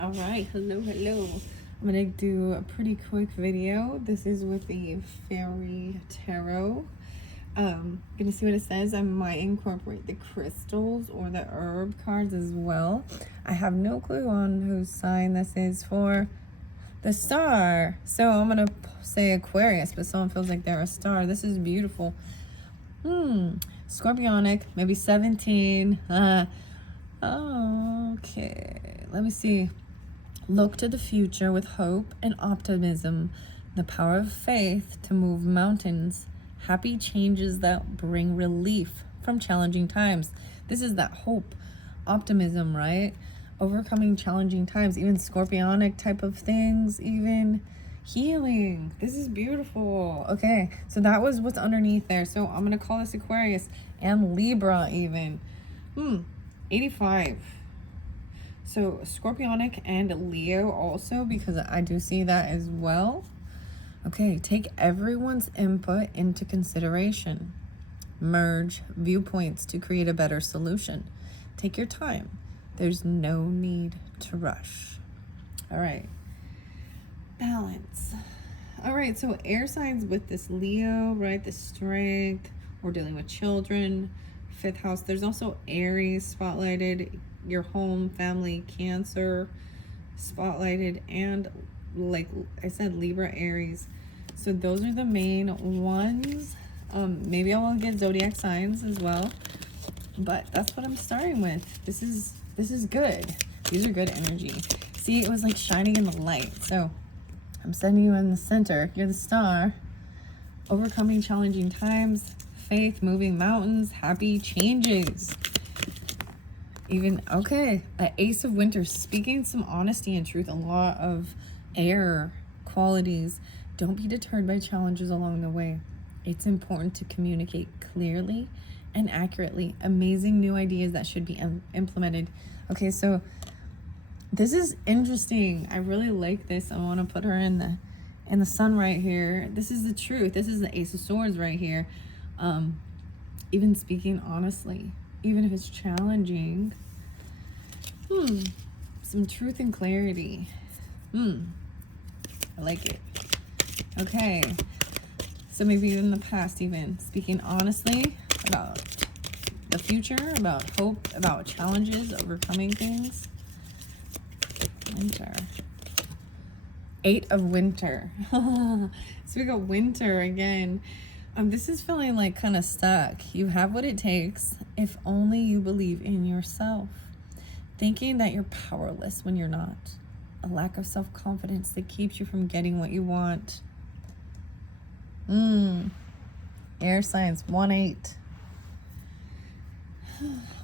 All right, hello, hello. I'm gonna do a pretty quick video. This is with the Fairy Tarot. Gonna see what it says. I might incorporate the crystals or the herb cards as well. I have no clue on whose sign this is for. The star. So I'm gonna say Aquarius, but someone feels like they're a star. This is beautiful. Scorpionic, maybe 17. Okay, let me see. Look to the future with hope and optimism, the power of faith to move mountains, happy changes that bring relief from challenging times. This is that hope, optimism, right? Overcoming challenging times, even scorpionic type of things, even healing. This is beautiful. Okay, so that was what's underneath there. So I'm gonna call this Aquarius and Libra even. 85. So Scorpionic and Leo also, because I do see that as well. Okay, take everyone's input into consideration. Merge viewpoints to create a better solution. Take your time. There's no need to rush. All right. Balance. All right, so air signs with this Leo, right? The strength. We're dealing with children. 5th house. There's also Aries spotlighted. Your home, family, Cancer spotlighted, and like I said, Libra, Aries. So those are the main ones. Maybe I will get zodiac signs as well, but that's what I'm starting with. This is good. These are good energy. See, it was like shining in the light. So I'm sending you in the center. You're the star. Overcoming challenging times, faith, moving mountains, happy changes. Even, okay, an Ace of Winter, speaking some honesty and truth, a lot of air qualities. Don't be deterred by challenges along the way. It's important to communicate clearly and accurately. Amazing new ideas that should be implemented. Okay, so this is interesting. I really like this. I want to put her in the sun right here. This is the truth. This is the Ace of Swords right here. Even speaking honestly, even if it's challenging. Some truth and clarity. I like it. Okay. So maybe in the past, even speaking honestly about the future, about hope, about challenges, overcoming things. Winter. 8 of Winter. So we got winter again. This is feeling like kind of stuck. You have what it takes if only you believe in yourself. Thinking that you're powerless when you're not. A lack of self-confidence that keeps you from getting what you want. Air signs, 1-8.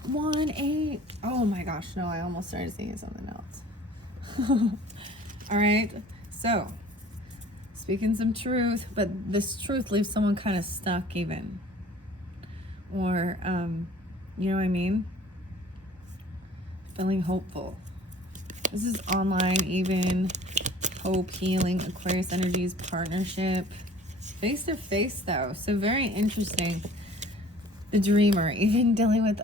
1-8. Oh my gosh, no, I almost started saying something else. All right, so speaking some truth, but this truth leaves someone kind of stuck even. Or, you know what I mean? Feeling hopeful. This is online even. Hope, healing, Aquarius energies, partnership. Face to face though, so very interesting. The dreamer, even dealing with,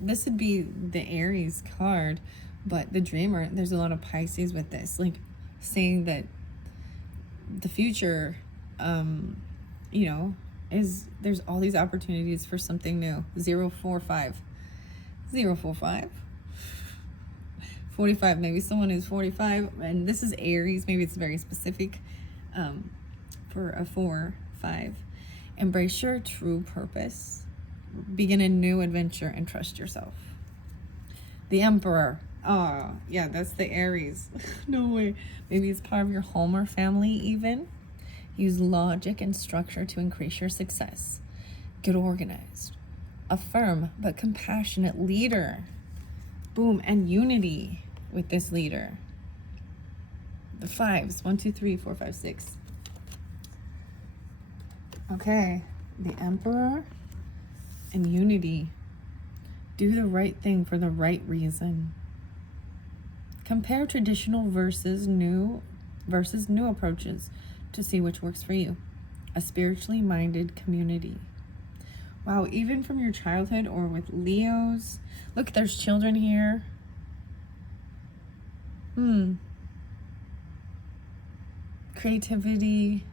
this would be the Aries card, but the dreamer, there's a lot of Pisces with this, like saying that the future, you know, there's all these opportunities for something new. 045. 045. 45, maybe someone who's 45, and this is Aries, maybe it's very specific for a 4-5. Embrace your true purpose. Begin a new adventure and trust yourself. The Emperor. Oh, yeah, that's the Aries. No way. Maybe it's part of your home or family even. Use logic and structure to increase your success. Get organized. A firm but compassionate leader. Boom, and unity with this leader. The 5s, 1, 2, 3, 4, 5, 6. Okay, the Emperor and unity. Do the right thing for the right reason. Compare traditional versus new approaches to see which works for you. A spiritually minded community. Wow, even from your childhood or with Leos. Look, there's children here. Creativity,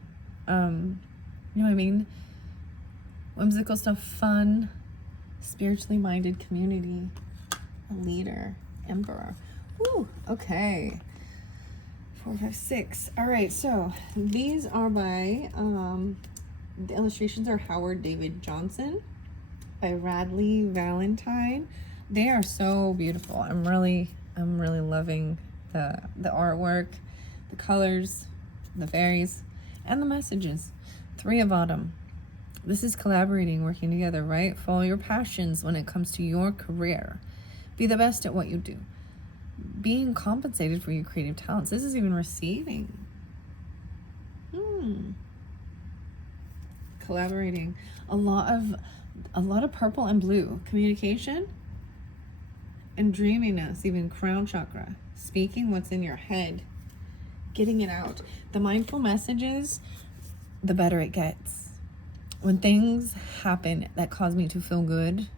you know what I mean? Whimsical stuff, fun, spiritually minded community, a leader, emperor. Woo, okay. 4, 5, 6. All right, so these are by, the illustrations are Howard David Johnson by Radley Valentine. They are so beautiful. I'm really loving the artwork, the colors, the fairies, and the messages. 3 of Autumn. This is collaborating, working together, right? Follow your passions when it comes to your career. Be the best at what you do. Being compensated for your creative talents. This is even receiving. Collaborating. A lot of purple and blue. Communication and dreaminess, even crown chakra. Speaking what's in your head. Getting it out. The mindful messages, the better it gets. When things happen that cause me to feel good,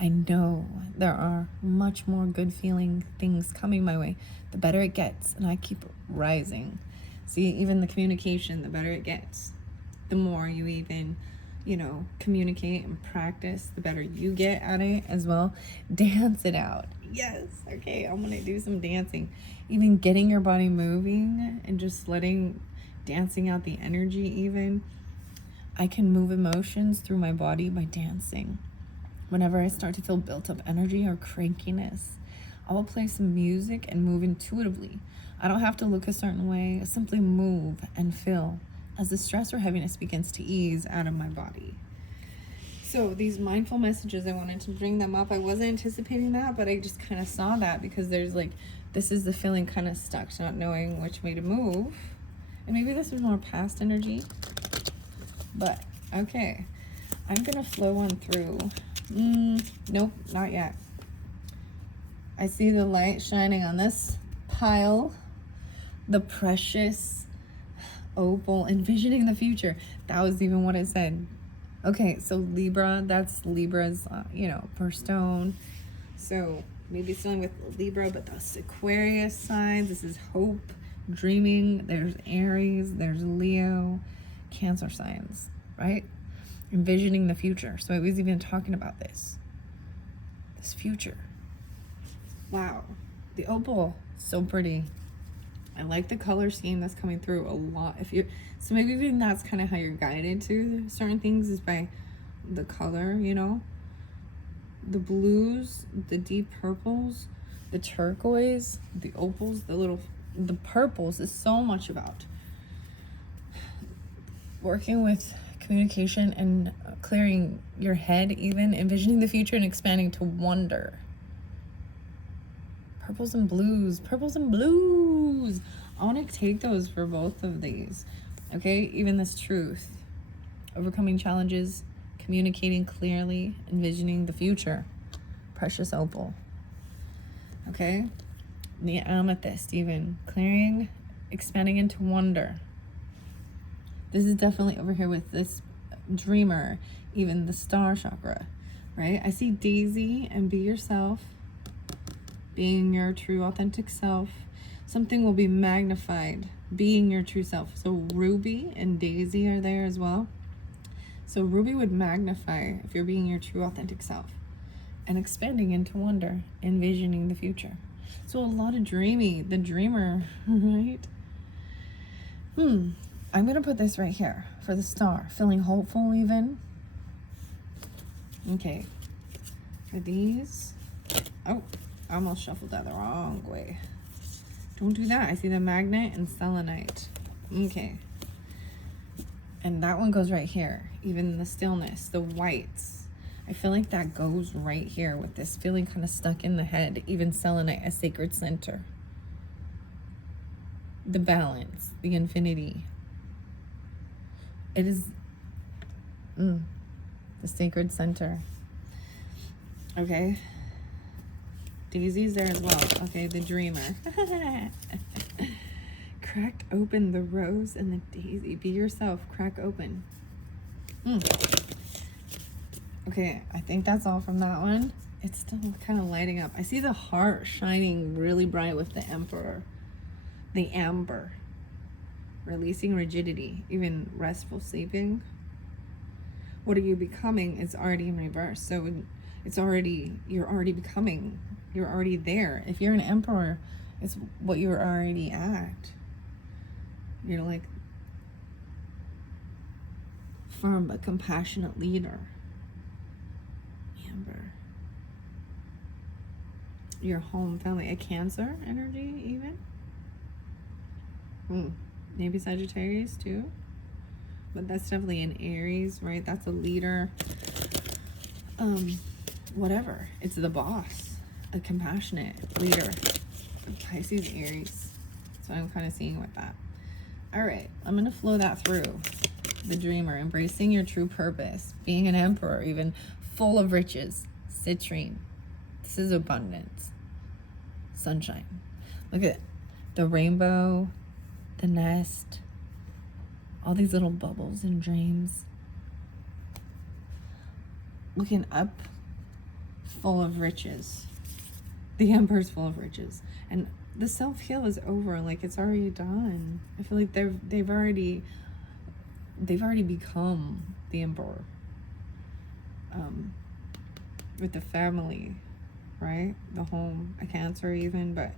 I know there are much more good feeling things coming my way. The better it gets, and I keep rising. See, even the communication, the better it gets. The more you even, communicate and practice, the better you get at it as well. Dance it out. Yes, okay, I'm gonna do some dancing. Even getting your body moving and just dancing out the energy even. I can move emotions through my body by dancing. Whenever I start to feel built up energy or crankiness, I will play some music and move intuitively. I don't have to look a certain way. I simply move and feel as the stress or heaviness begins to ease out of my body. So these mindful messages, I wanted to bring them up. I wasn't anticipating that, but I just kind of saw that because there's this is the feeling kind of stuck, not knowing which way to move. And maybe this was more past energy. But, okay, I'm going to flow one through. Nope, not yet. I see the light shining on this pile. The precious opal, envisioning the future. That was even what it said. Okay, so Libra, that's Libra's, first stone. So maybe it's dealing with Libra, but that's Aquarius signs. This is hope, dreaming. There's Aries, there's Leo. Cancer signs, right? Envisioning the future. So I was even talking about this future. Wow, the opal, so pretty. I like the color scheme that's coming through a lot. So maybe even that's kind of how you're guided to certain things, is by the color, the blues, the deep purples, the turquoise, the opals, the purples is so much about working with communication and clearing your head, even envisioning the future and expanding to wonder. Purples and blues. I want to take those for both of these. Okay, even this truth. Overcoming challenges, communicating clearly, envisioning the future. Precious opal. Okay, the amethyst, even clearing, expanding into wonder. This is definitely over here with this dreamer, even the star chakra, right? I see daisy and be yourself, being your true authentic self. Something will be magnified, being your true self. So ruby and daisy are there as well. So ruby would magnify if you're being your true authentic self, and expanding into wonder, envisioning the future. So a lot of dreamy, the dreamer, right? I'm going to put this right here for the star. Feeling hopeful even. Okay. For these. Oh, I almost shuffled that the wrong way. Don't do that. I see the magnet and selenite. Okay. And that one goes right here. Even the stillness, the whites. I feel like that goes right here with this feeling kind of stuck in the head. Even selenite, a sacred center. The balance, the infinity. It is the sacred center. Okay. Daisy's there as well. Okay, the dreamer. Crack open the rose and the daisy. Be yourself. Crack open. Okay, I think that's all from that one. It's still kind of lighting up. I see the heart shining really bright with the emperor. The amber, releasing rigidity, even restful sleeping. What are you becoming is already in reverse. So it's already, you're already becoming, you're already there. If you're an emperor, it's what you're already at. You're like firm but compassionate leader. Amber. Your home, family, a Cancer energy even. Maybe Sagittarius too. But that's definitely an Aries, right? That's a leader. Whatever. It's the boss. A compassionate leader. Pisces, Aries. So I'm kind of seeing with that. All right. I'm going to flow that through. The dreamer. Embracing your true purpose. Being an emperor. Even full of riches. Citrine. This is abundance. Sunshine. Look at the rainbow. The nest. All these little bubbles and dreams. Looking up, full of riches. The Emperor's full of riches. And the self-heal is over. Like, it's already done. I feel like they've already become the Emperor. With the family, right? The home, a Cancer even, but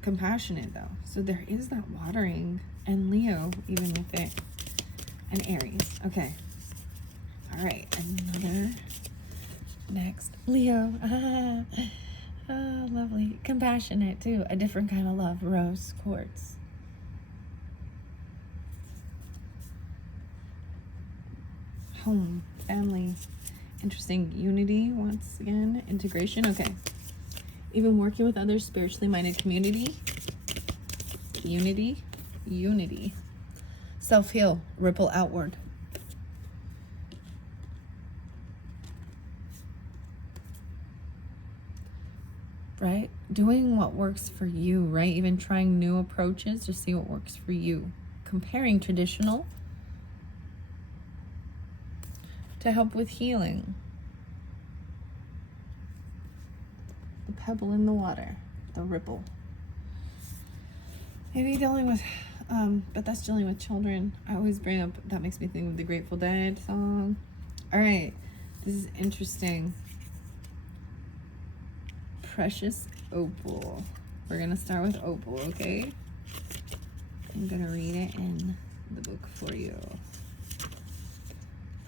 compassionate though. So there is that watering, and Leo even with it, and Aries. Okay. All right, another. Next, Leo. Oh, lovely. Compassionate too. A different kind of love. Rose quartz. Home, family. Interesting. Unity once again. Integration. Okay. Even working with others, spiritually minded community. Unity. Unity. Self-heal. Ripple outward. Right? Doing what works for you, right? Even trying new approaches to see what works for you. Comparing traditional to help with healing. The pebble in the water, the ripple. Maybe dealing with, but that's dealing with children. I always bring up, that makes me think of the Grateful Dead song. All right, this is interesting. Precious Opal. We're gonna start with Opal, okay? I'm gonna read it in the book for you.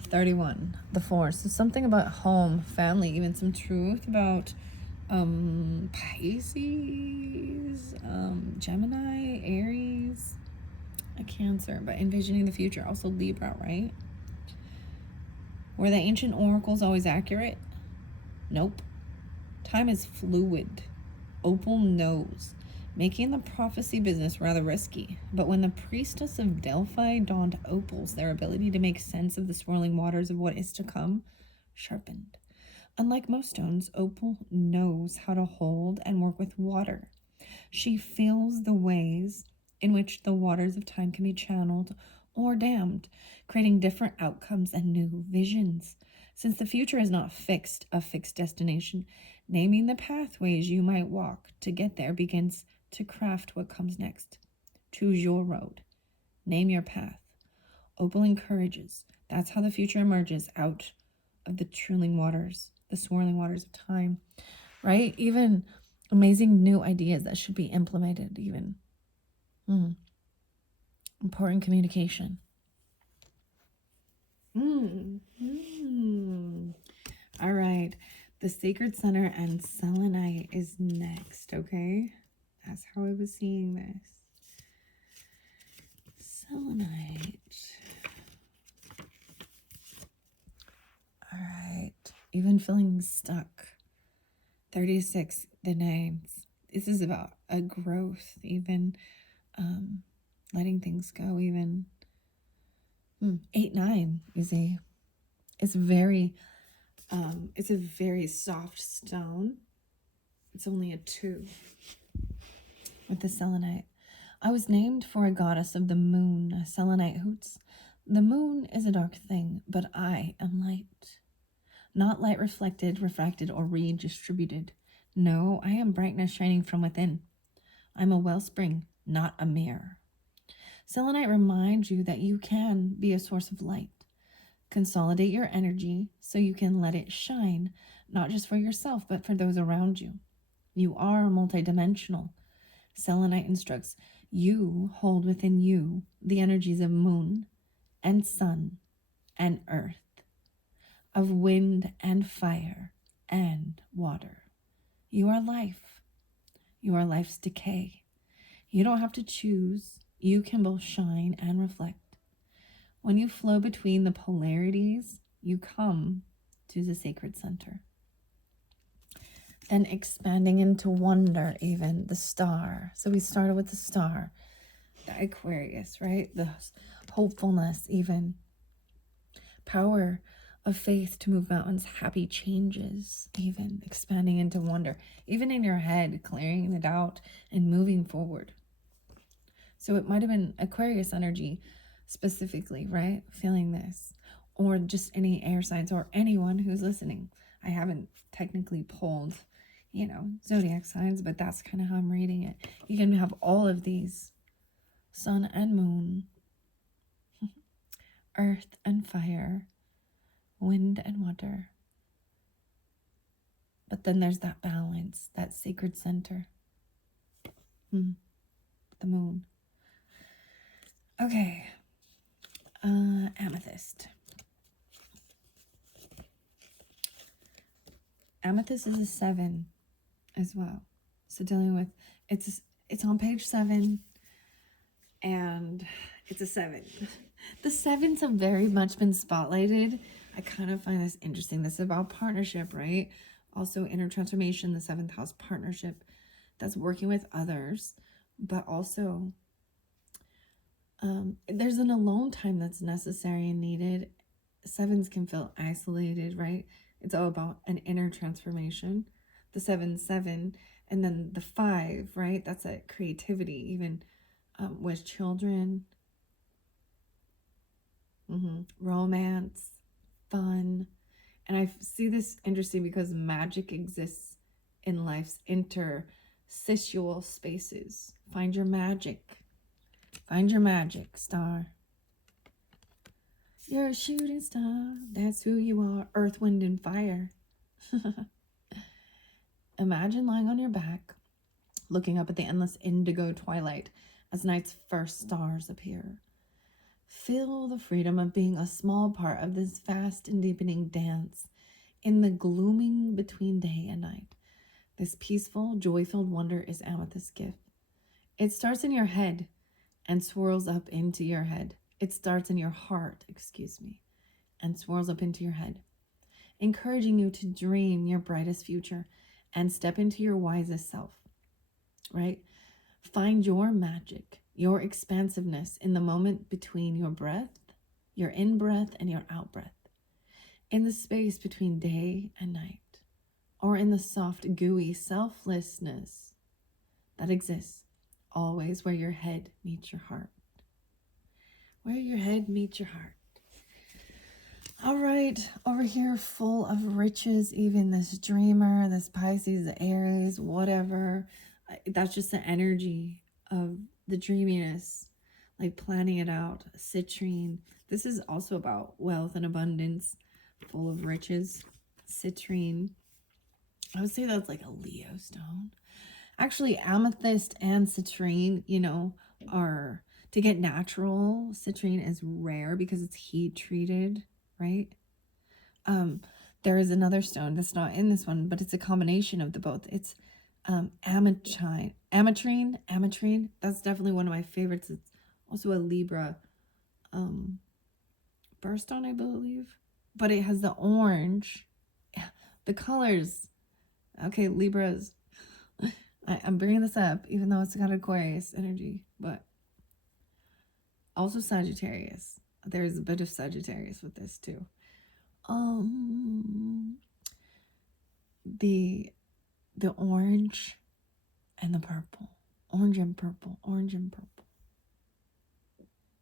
31, the Force. So something about home, family, even some truth about Pisces, Gemini, Aries, a Cancer, but envisioning the future. Also Libra, right? Were the ancient oracles always accurate? Nope. Time is fluid. Opal knows, making the prophecy business rather risky. But when the priestess of Delphi donned opals, their ability to make sense of the swirling waters of what is to come sharpened. Unlike most stones, opal knows how to hold and work with water. She feels the ways in which the waters of time can be channeled or dammed, creating different outcomes and new visions. Since the future is not fixed, a fixed destination, naming the pathways you might walk to get there begins to craft what comes next. Choose your road. Name your path. Opal encourages. That's how the future emerges out of the swirling waters of time, right? Even amazing new ideas that should be implemented, even. Important communication. All right. The Sacred Center and Selenite is next, okay? That's how I was seeing this. Selenite. All right. Even feeling stuck. 36, the names. This is about a growth, even letting things go, even 8, 9, you see. It's a very soft stone. It's only a 2 with the selenite. I was named for a goddess of the moon, selenite hoots. The moon is a dark thing, but I am light. Not light reflected, refracted, or redistributed. No, I am brightness shining from within. I'm a wellspring, not a mirror. Selenite reminds you that you can be a source of light. Consolidate your energy so you can let it shine, not just for yourself, but for those around you. You are multidimensional. Selenite instructs you hold within you the energies of moon and sun and earth, of wind and fire and water. You are life. You are life's decay. You don't have to choose. You can both shine and reflect. When you flow between the polarities, you come to the sacred center. Then expanding into wonder, even the star. So we started with the star, the Aquarius, right? The hopefulness, even power of faith to move mountains, happy changes, even expanding into wonder, even in your head, clearing it out and moving forward. So it might have been Aquarius energy specifically, right? Feeling this, or just any air signs or anyone who's listening. I haven't technically pulled, zodiac signs, but that's kind of how I'm reading it. You can have all of these: sun and moon, earth and fire, wind and water. But then there's that balance, that sacred center. The moon. Okay. Amethyst. Amethyst is a 7 as well. So dealing with, it's on page 7, and it's a 7. The 7s have very much been spotlighted. I kind of find this interesting. This is about partnership, right? Also inner transformation, the 7th house partnership. That's working with others, but also there's an alone time that's necessary and needed. 7s can feel isolated, right? It's all about an inner transformation. The 7, and then the 5, right? That's a creativity, even with children, romance, fun. And I see this interesting because magic exists in life's interstitial spaces. Find your magic. Find your magic, star. You're a shooting star. That's who you are. Earth, wind, and fire. Imagine lying on your back, looking up at the endless indigo twilight as night's first stars appear. Feel the freedom of being a small part of this vast and deepening dance in the glooming between day and night. This peaceful, joy-filled wonder is Amethyst's gift. It starts in your head and swirls up into your head. It starts in your heart, and swirls up into your head, encouraging you to dream your brightest future and step into your wisest self, right? Find your magic, your expansiveness in the moment between your breath, your in-breath, and your out-breath, in the space between day and night, or in the soft, gooey selflessness that exists always where your head meets your heart. Where your head meets your heart. All right, over here, full of riches, even this dreamer, this Pisces, the Aries, whatever. That's just the energy of the dreaminess, like planning it out. Citrine. This is also about wealth and abundance, full of riches. Citrine. I would say that's like a Leo stone. Actually, amethyst and citrine, are, to get natural, citrine is rare because it's heat treated, right? There is another stone that's not in this one, but it's a combination of the both. It's ametrine. That's definitely one of my favorites. It's also a Libra birthstone, I believe, but it has the orange. The colors. Okay, Libras. I'm bringing this up, even though it's got Aquarius energy, but also Sagittarius. There's a bit of Sagittarius with this too. The orange and the purple. Orange and purple.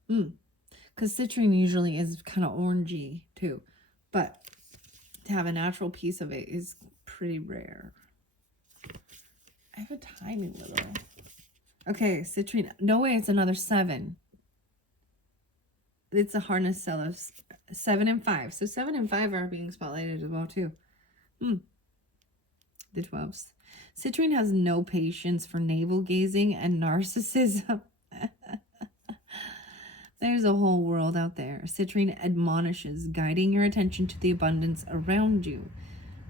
Because citrine usually is kind of orangey too, but to have a natural piece of it is pretty rare. I have a tiny little Okay, citrine. No way, it's another 7. It's a hardness cell of 7 and 5. So 7 and 5 are being spotlighted as well too. The 12s. Citrine has no patience for navel gazing and narcissism. There's a whole world out there. Citrine admonishes, guiding your attention to the abundance around you.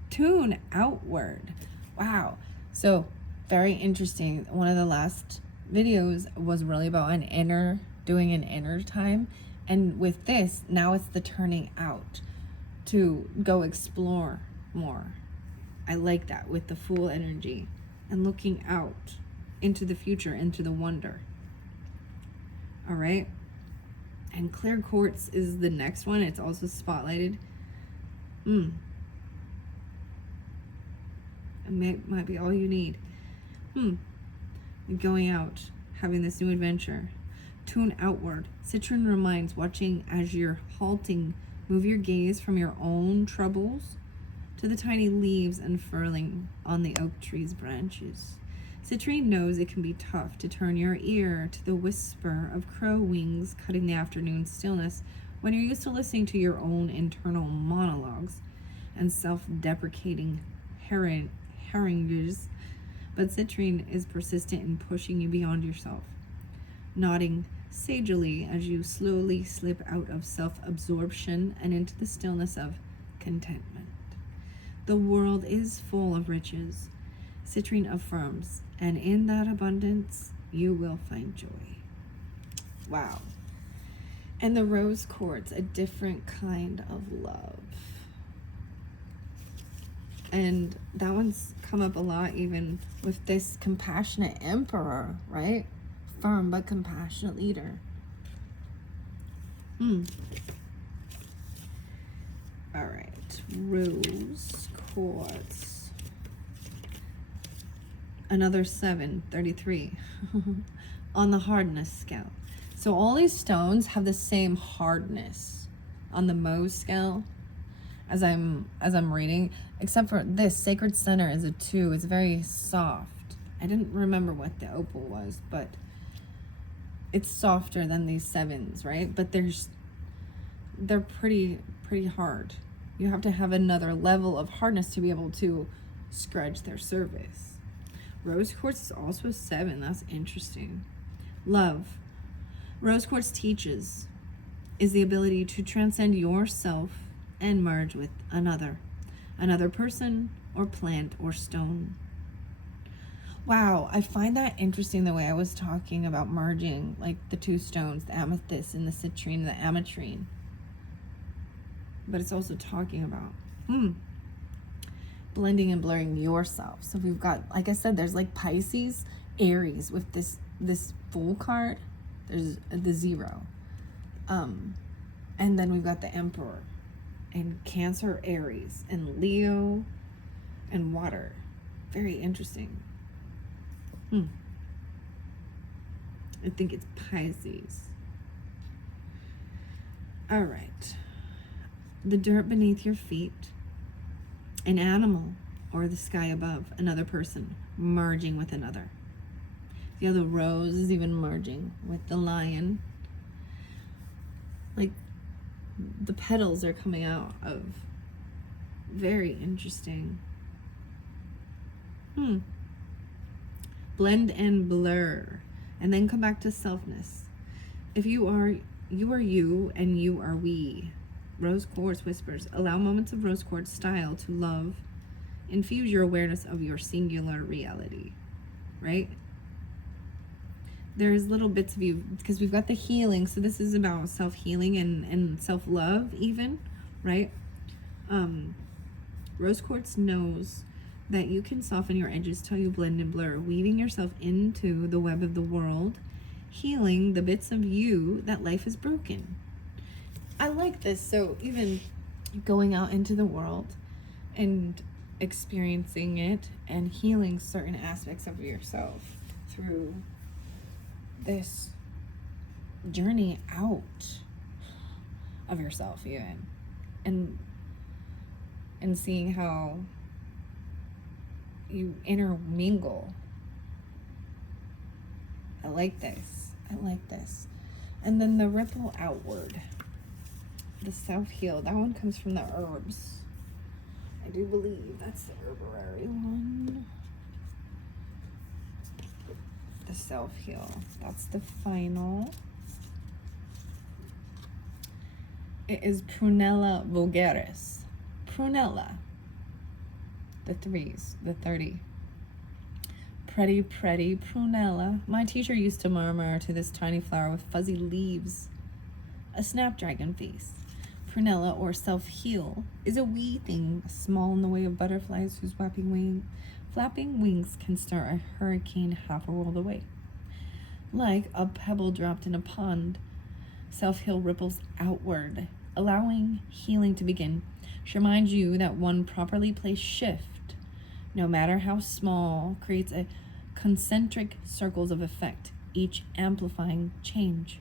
Tune outward. Wow. So, very interesting. One of the last videos was really about doing an inner time. And with this, now it's the turning out to go explore more. I like that with the Fool energy and looking out into the future, into the wonder. All right. And clear quartz is the next one. It's also spotlighted. It might be all you need. Going out, having this new adventure. Tune outward. Citrine reminds, watching as you're halting, move your gaze from your own troubles to the tiny leaves unfurling on the oak tree's branches. Citrine knows it can be tough to turn your ear to the whisper of crow wings cutting the afternoon stillness when you're used to listening to your own internal monologues and self-deprecating harangues. But citrine is persistent in pushing you beyond yourself, nodding sagely as you slowly slip out of self-absorption and into the stillness of contentment. The world is full of riches, citrine affirms, and in that abundance, you will find joy. Wow. And the rose quartz, a different kind of love. And that one's come up a lot, even with this compassionate emperor, right? Firm but compassionate leader. All right, rose quartz. Another 7, 33 on the hardness scale. So all these stones have the same hardness on the Mohs scale as I'm reading, except for this sacred center is a 2. It's very soft. I didn't remember what the opal was, but it's softer than these 7s, right? But they're pretty hard. You have to have another level of hardness to be able to scratch their surface. Rose quartz is also a 7. That's interesting. Love. Rose quartz teaches is the ability to transcend yourself and merge with another person or plant or stone. Wow, I find that interesting, the way I was talking about merging, like the 2 stones, the amethyst and the citrine, the ametrine. But it's also talking about blending and blurring yourself. So we've got, like I said, there's like Pisces, Aries with this Fool card. There's the 0. And then we've got the Emperor and Cancer, Aries, and Leo and water. Very interesting. I think it's Pisces. All right. The dirt beneath your feet, an animal, or the sky above, another person merging with another. The other rose is even merging with the lion. Like the petals are coming out of. Very interesting. Blend and blur, and then come back to selfness. If you are you and you are we. Rose quartz whispers, allow moments of rose quartz style to love, infuse your awareness of your singular reality, right? There's little bits of you, because we've got the healing, so this is about self-healing and self-love even, right? Rose quartz knows that you can soften your edges till you blend and blur, weaving yourself into the web of the world, healing the bits of you that life has broken. I like this. So even going out into the world and experiencing it and healing certain aspects of yourself through this journey out of yourself even, and seeing how you intermingle, I like this. I like this. And then the ripple outward. The self-heal. That one comes from the herbs. I do believe that's the herbarary one. The self-heal. That's the final. It is Prunella vulgaris. Prunella. The 3s. The 30. Pretty prunella. My teacher used to murmur to this tiny flower with fuzzy leaves. A snapdragon face. Prunella, or self-heal, is a wee thing, small in the way of butterflies whose flapping wings can start a hurricane half a world away. Like a pebble dropped in a pond, self-heal ripples outward, allowing healing to begin. She reminds you that one properly placed shift, no matter how small, creates a concentric circles of effect, each amplifying change.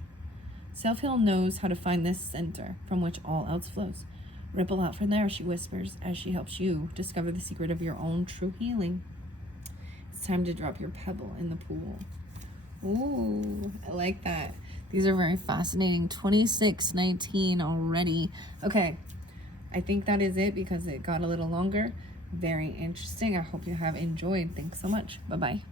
Self-heal knows how to find this center from which all else flows. Ripple out from there, she whispers, as she helps you discover the secret of your own true healing. It's time to drop your pebble in the pool. Ooh, I like that. These are very fascinating. 2619 already. Okay, I think that is it because it got a little longer. Very interesting. I hope you have enjoyed. Thanks so much. Bye-bye.